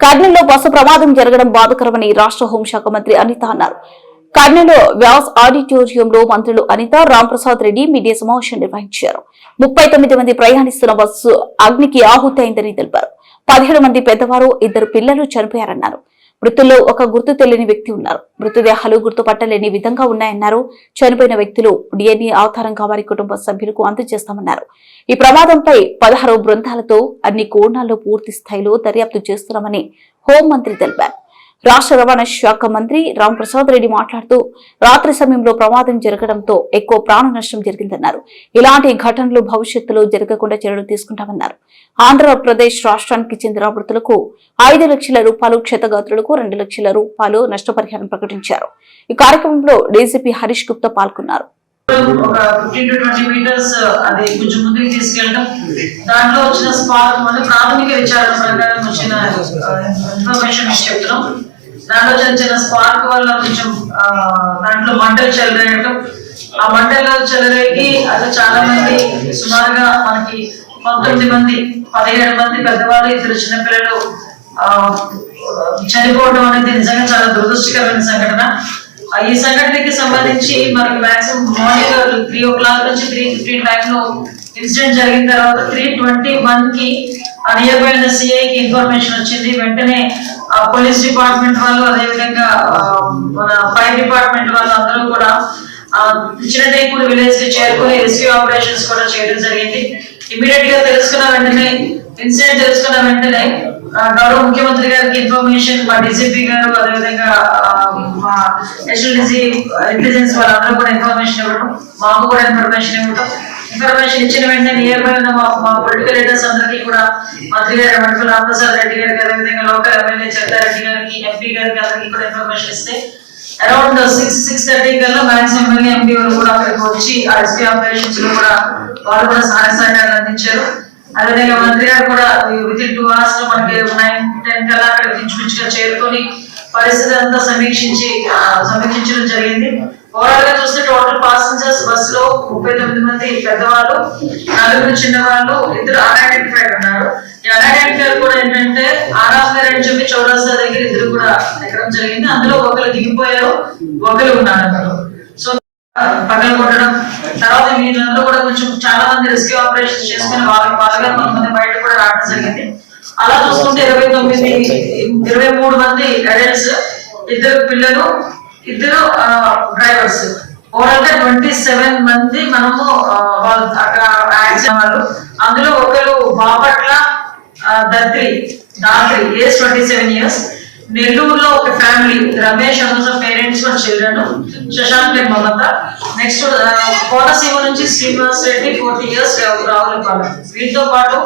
కర్నూలులో బస్సు ప్రమాదం జరగడం బాధకరమని రాష్ట్ర హోంశాఖ మంత్రి అనిత అన్నారు. కర్నూలు వ్యాస్ ఆడిటోరియంలో మంత్రులు అనిత రాంప్రసాద్ రెడ్డి మీడియా సమావేశం నిర్వహించారు. ముప్పై తొమ్మిది మంది ప్రయాణిస్తున్న బస్సు అగ్నికి ఆహుతి అయిందని తెలిపారు. పదిహేడు మంది పెద్దవారు ఇద్దరు పిల్లలు చనిపోయారన్నారు. మృతుల్లో ఒక గుర్తు తెలియని వ్యక్తి ఉన్నారు. మృతదేహాలు గుర్తుపట్టలేని విధంగా ఉన్నాయన్నారు. చనిపోయిన వ్యక్తులు డిఎన్ఏ ఆధారంగా వారి కుటుంబ సభ్యులకు అందజేస్తామన్నారు. ఈ ప్రమాదంపై పదహారు బృందాలతో అన్ని కోణాల్లో పూర్తి స్థాయిలో దర్యాప్తు చేస్తున్నామని హోంమంత్రి తెలిపారు. రాష్ట్ర రవాణా శాఖ మంత్రి రాంప్రసాద్ రెడ్డి మాట్లాడుతూ రాత్రి సమయంలో ప్రమాదం జరగడంతో ఎక్కువ ప్రాణ నష్టం జరిగిందన్నారు. ఇలాంటి ఘటనలు భవిష్యత్తులో జరగకుండా చర్యలు తీసుకుంటామన్నారు. ఆంధ్రప్రదేశ్ రాష్ట్రానికి చెందిన మృతులకు ఐదు లక్షల రూపాయలు క్షతగాత్రులకు రెండు లక్షల రూపాయలు నష్టపరిహారం ప్రకటించారు. ఈ కార్యక్రమంలో డీజీపీ హరీష్ గుప్తా పాల్గొన్నారు. ఒక ఫిఫ్టీన్ టు ట్వంటీ మీటర్స్ అది కొంచెం ముందుకు తీసుకెళ్ళడం దాంట్లో వచ్చిన స్పార్క్ మన ప్రాథమిక విచారణ ప్రకారం వచ్చిన ఇన్ఫర్మేషన్ చెప్తున్నాం. దాంట్లో చిన్న చిన్న స్పార్క్ వల్ల కొంచెం దాంట్లో మంటలు చెలరేయటం. ఆ మంటలు చెలరేకి అది చాలా మంది సుమారుగా మనకి పంతొమ్మిది మంది పదిహేడు మంది పెద్దవాళ్ళు ఇద్దరు చిన్నపిల్లలు ఆ, చనిపోవడం అనేది నిజంగా చాలా దురదృష్టకరమైన సంఘటన. ఈ సంఘటనకి సంబంధించి మనకి maximum morning three o'clock నుంచి త్రీ ఫిఫ్టీన్ టైమ్లో ఇన్సిడెంట్ జరిగిన తర్వాత త్రీ ట్వంటీ వన్కి నియర్ బై ఉన్న సిఐకి ఇన్ఫర్మేషన్ వచ్చింది. వెంటనే ఆ పోలీస్ డిపార్ట్మెంట్ వాళ్ళు అదేవిధంగా మన ఫైర్ డిపార్ట్మెంట్ వాళ్ళు అందరూ కూడా చిన్నటైపూడి విలేజ్కి చేరుకుని రెస్క్యూ ఆపరేషన్స్ కూడా చేయడం జరిగింది. ఇమీడియట్గా తెలుసుకున్న వెంటనే ఇన్సిడెంట్ తెలుసుకున్న వెంటనే గౌరవ ముఖ్యమంత్రి గారికి ఇన్ఫర్మేషన్ మా డీజీపీ గారు అదేవిధంగా ఎస్ఎల్డిసి ఇంటెలిజెన్స్ వాళ్ళందరూ కూడా ఇన్ఫర్మేషన్ ఇవ్వడం మాకు కూడా ఇన్ఫర్మేషన్ ఇవ్వడం ఇన్ఫర్మేషన్ ఇచ్చిన వెంటనే నియర్ బై ఉన్న మా పొలిటికల్ లీడర్స్ అందరికీ కూడా మంత్రి గారు మంత్రి రామప్రసాద్ రెడ్డి గారికి అదేవిధంగా లోకల్ ఎమ్మెల్యే చెత్తారెడ్డి గారికి ఎంపీ గారికి అందరికీ కూడా ఇన్ఫర్మేషన్ ఇస్తే అరౌండ్ సిక్స్ సిక్స్ థర్టీ కల్లా మ్యాక్స్ ఎమ్మెల్యే ఎంపీ వాళ్ళు కూడా అక్కడికి వచ్చి ఆ ఎస్పీ ఆపరేషన్స్లో కూడా వాళ్ళు కూడా సహాయ సహకారాలు అందించారు. అదేవిధంగా మంత్రి గారు కూడా విత్ ఇన్ టూ అవర్స్లో మనకి నైన్ టెన్ కల్లా అక్కడ ఇంచుమించుగా చేరుకొని పరిస్థితి అంతా సమీక్షించి సమీక్షించడం జరిగింది. ఓవరాల్గా చూస్తే టోటల్ పాసెంజర్స్ బస్లో ముప్పై తొమ్మిది మంది పెద్దవాళ్ళు నలుగురు చిన్నవాళ్ళు ఇద్దరు అన్ఐడెంటిఫైడ్ ఉన్నారు. ఈ అన్ఐడెంటిఫైడ్ కూడా ఏంటంటే ఆరాఫేర్ అని చెప్పి చౌరస్తా దగ్గర ఇద్దరు కూడా ఎక్కడం జరిగింది. అందులో ఒకరు దిగిపోయారు ఒకరు ఉన్నారు సో పగల కొట్టడం తర్వాత వీళ్ళందరూ కూడా కొంచెం చాలా మంది రెస్క్యూ ఆపరేషన్ చేసుకుని వాళ్ళ వాళ్ళగా కొంతమంది బయట కూడా రావడం జరిగింది. అలా చూసుకుంటే ఇరవై తొమ్మిది ఇరవై మూడు మంది అడల్ట్స్ ఇద్దరు పిల్లలు ఇద్దరు డ్రైవర్స్ ఓవరాల్గా ట్వంటీ సెవెన్ మంది మనము అక్కడ వాళ్ళు అందులో ఒకరు Bapatla Datri Dhatri age twenty seven years నెల్లూరులో ఒక family Ramesh Anusha parents for children Shashank and Mamata. Next Konaseema నుంచి శ్రీనివాస్ రెడ్డి ఫోర్టీ ఇయర్స్ రావులపాలెం. వీటితో పాటు